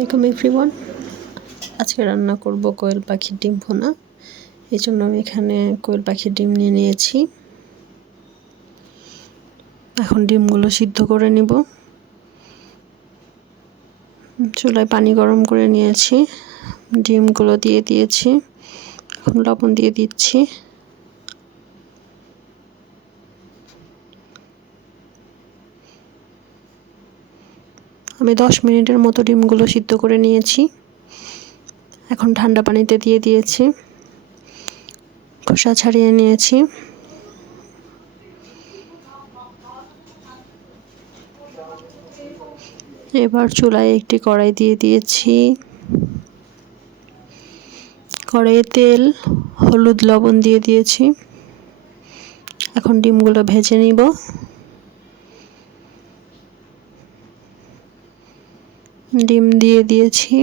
আসসালামু আলাইকুম এভরিওয়ান। আজকে রান্না করব কোয়েল পাখির ডিম ভুনা। এই জন্য আমি এখানে কোয়েল পাখির ডিম নিয়ে নিয়েছি। এখন ডিমগুলো সিদ্ধ করে নিব। চুলায় পানি গরম করে নিয়েছি, ডিমগুলো দিয়ে দিয়েছি, এখন লবণ দিয়ে দিচ্ছি। আমি 10 মিনিটের মতো ডিমগুলো সিদ্ধ করে নিয়েছি। এখন ঠান্ডা পানিতে দিয়ে দিয়েছি, খোসা ছাড়িয়ে নিয়েছি। এবার চুলায় একটি কড়াই দিয়ে দিয়েছি। কড়াইয়ে তেল, হলুদ, লবণ দিয়ে দিয়েছি। এখন ডিমগুলো ভেজে নিব। ডিম দিয়ে দিয়েছি।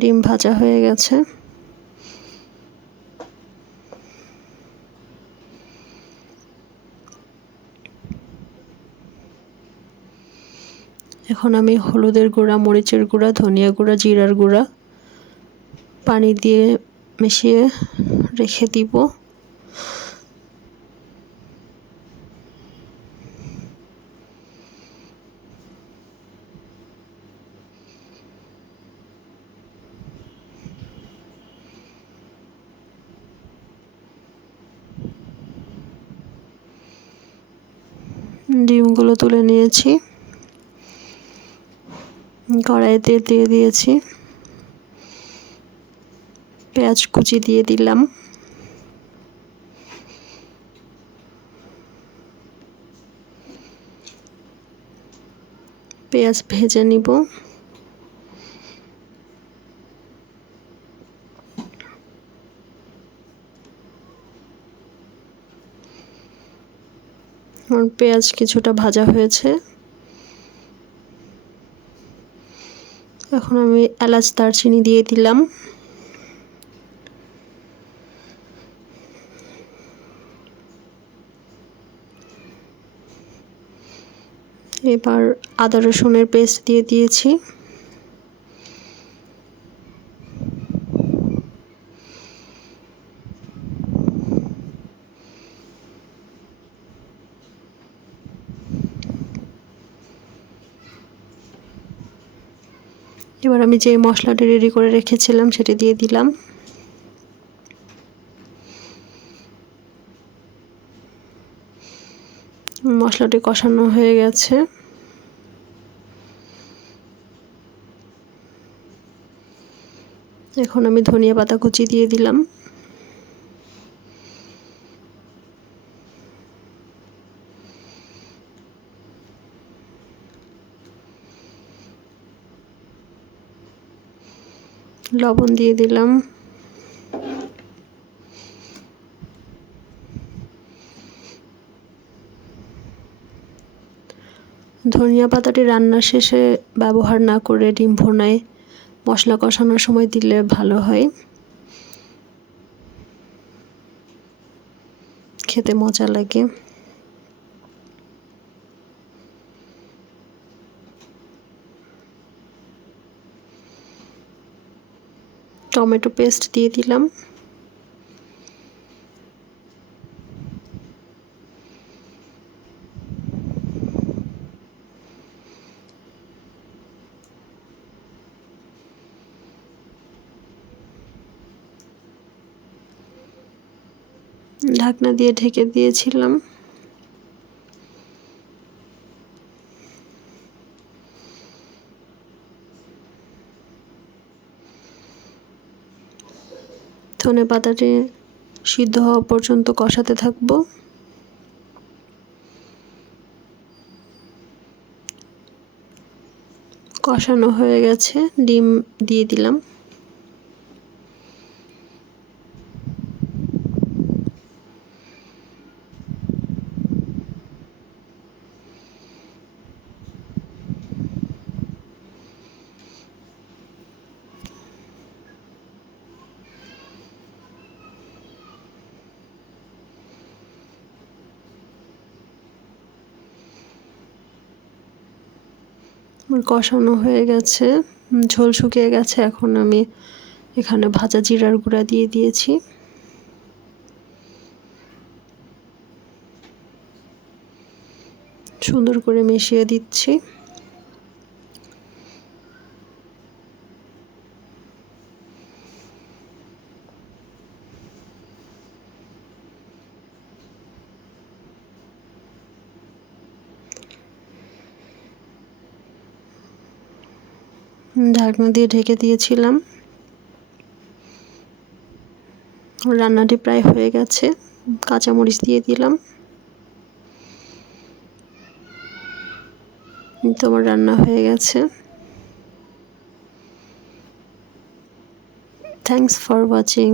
ডিম ভাজা হয়ে গেছে। এখন আমি হলুদের গুঁড়া, মরিচের গুঁড়া, ধনিয়া গুঁড়া, জিরার গুঁড়া পানি দিয়ে মিশিয়ে রেখে দিব। ডিমগুলো তুলে নিয়েছি, কড়াইতে দিয়ে দিয়েছি, পেঁয়াজ কুচি দিয়ে দিলাম, পেঁয়াজ ভেজে নিব। আমার পেঁয়াজ কিছুটা ভাজা হয়েছে। এখন আমি এলাচ, দারচিনি দিয়ে দিলাম। এবার আদা রসুনের পেস্ট দিয়ে দিয়েছি। এবার আমি যে মশলাটা রেডি করে রেখেছিলাম সেটা দিয়ে দিলাম। মশলাটি কষানো হয়ে গেছে। এখন আমি ধনিয়া পাতা কুচি দিয়ে দিলাম। লবণ দিয়ে দিলাম। ধনিয়া পাতাটি রান্নার শেষে ব্যবহার না করে ডিম ভুনায় মশলা কষানোর সময় দিলে ভালো হয়, খেতে মজা লাগে। টমেটো পেস্ট দিয়ে দিলাম। ঢাকনা দিয়ে ঢেকে দিয়েছিলাম। ধনেপাতাটি সিদ্ধ হওয়া পর্যন্ত কষাতে থাকবো। কষানো হয়ে গেছে, ডিম দিয়ে দিলাম। আমার কষানো হয়ে গেছে, ঝোল শুকিয়ে গেছে। এখন আমি এখানে ভাজা জিরার গুঁড়া দিয়ে দিয়েছি। সুন্দর করে মিশিয়ে দিচ্ছি। ঢাকনা দিয়ে ঢেকে দিয়েছিলাম। রান্নাটি প্রায় হয়ে গেছে। কাঁচামরিচ দিয়ে দিলাম। তোমার রান্না হয়ে গেছে। Thanks for watching.